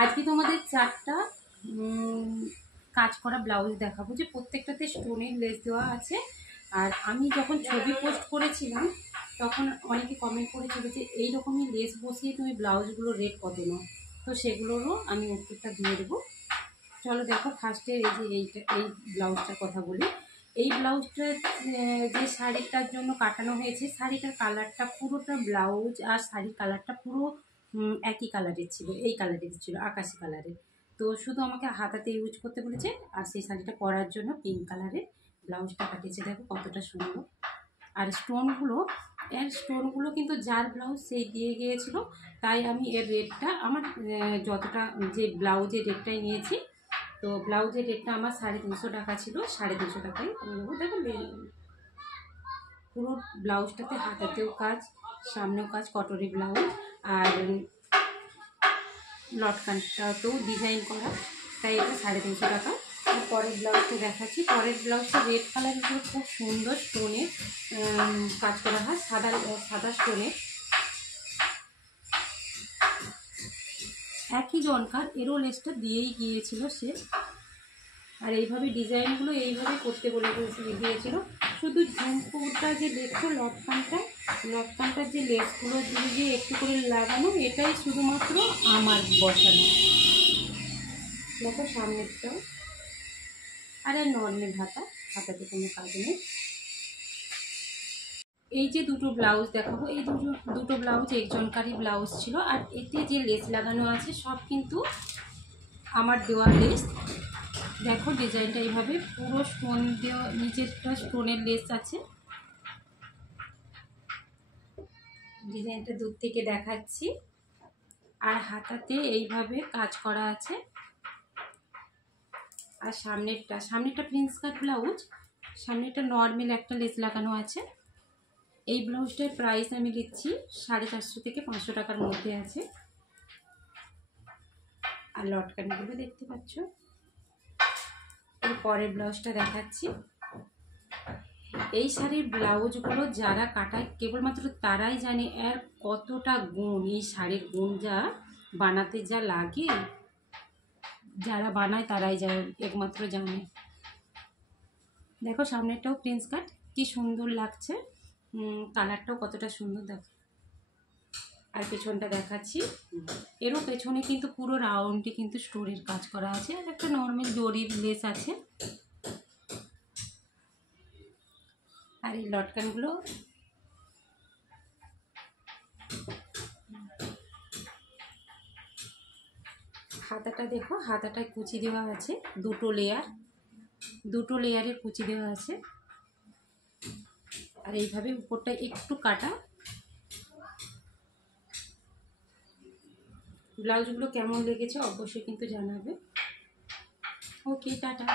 আজকে তোমাদের 4টা কাজ করা ব্লাউজ দেখাবো, যে প্রত্যেকটাতে স্টোনের লেস দেওয়া আছে। আর আমি যখন ছবি পোস্ট করেছিলাম তখন অনেকে কমেন্ট করেছিল যে এই রকমই লেস বসিয়ে তুমি ব্লাউজগুলো রেট কত নাও, তো সেগুলোরও আমি উত্তরটা দিয়ে দেবো। চলো দেখো, ফার্স্টে এই ব্লাউজটার কথা বলি। এই ব্লাউজটা যে শাড়িটার জন্য কাটানো হয়েছে, শাড়িটার কালারটা পুরোটা ব্লাউজ আর শাড়ির কালারটা পুরো একই কালারের ছিল, এই কালারের ছিল, আকাশি কালারের। তো শুধু আমাকে হাতাতে ইউজ করতে বলেছে, আর সেই শাড়িটা পরার জন্য পিঙ্ক কালারের ব্লাউজটা কাটিয়েছে। দেখো কতটা সুন্দর। আর স্টোনগুলো কিন্তু যার ব্লাউজ সেই দিয়ে গিয়েছিল, তাই আমি এর রেটটা আমার যতটা যে ব্লাউজের রেটটাই নিয়েছি। তো ব্লাউজের রেটটা আমার 350 টাকা ছিল, 350 টাকায় নেবো। দেখো পুরো ব্লাউজটাতে হাতাতেও কাজ, সামনেও কাজ, কটরি ব্লাউজ, আর লটকানটাতেও ডিজাইন করা, তাই এটা 350 টাকা। আর পরের ব্লাউজটা দেখাচ্ছি। পরের ব্লাউজটা রেড কালারের উপর খুব সুন্দর স্টোনের কাজ করা হয়, সাদা স্টোনে। একই জনকার এরও লেসটা দিয়েই গিয়েছিল সে। আর এইভাবে ডিজাইনগুলো এইভাবে করতে বলে দিয়েছিল। শুধু ঝুমকুটা যে দেখছো, লটকানটার যে লেসগুলো দিয়ে একটু করে লাগানো, এটাই শুধুমাত্র আমার বসানো। দেখো সামনেরটাও, আর নর্মাল হাতাতে কোনো কাজ নেই। এই যে দুটো ব্লাউজ দেখাবো, এই দুটো ব্লাউজ একজনকারই ব্লাউজ ছিল। আর এতে যে লেস লাগানো আছে সব কিন্তু আমার দেওয়া লেস। দেখো ডিজাইনটা এইভাবে পুরো স্টোন দেওয়া, নিচেরটা স্টোনের লেস আছে। ডিজাইনটা দূর থেকে দেখাচ্ছি। আর হাতাতে এইভাবে কাজ করা আছে। আর সামনেরটা প্রিন্স কাট ব্লাউজ, সামনেটা নর্মাল একটা লেস লাগানো আছে। এই ব্লাউজটার প্রাইস আমি দিচ্ছি 450 থেকে 500 টাকার মধ্যে আছে। আর লটকানগুলো দেখতে পাচ্ছ। এর পরের ব্লাউজটা দেখাচ্ছি। এই শাড়ির ব্লাউজগুলো যারা কাটায় কেবলমাত্র তারাই জানে এর কতটা গুণ। এই শাড়ির গুণ যা বানাতে যা লাগে, যারা বানায় তারাই একমাত্র জানে। দেখো সামনেরটাও প্রিন্স কাট, কি সুন্দর লাগছে, কালারটাও কতটা সুন্দর দেখো। আর পেছনটা দেখাচ্ছি। এরও পেছনে কিন্তু পুরো রাউন্ডে কিন্তু স্টোরের কাজ করা আছে, আর একটা নর্মাল জরির লেস আছে। আর এই লটকানগুলো হাতাটা দেখো, হাতাটায় কুচি দেওয়া আছে, দুটো লেয়ারের কুচি দেওয়া আছে। আর এইভাবে উপরটা একটু কাটা। ব্লাউজগুলো কেমন লেগেছে অবশ্যই কিন্তু জানাবে। ওকে, টাটা।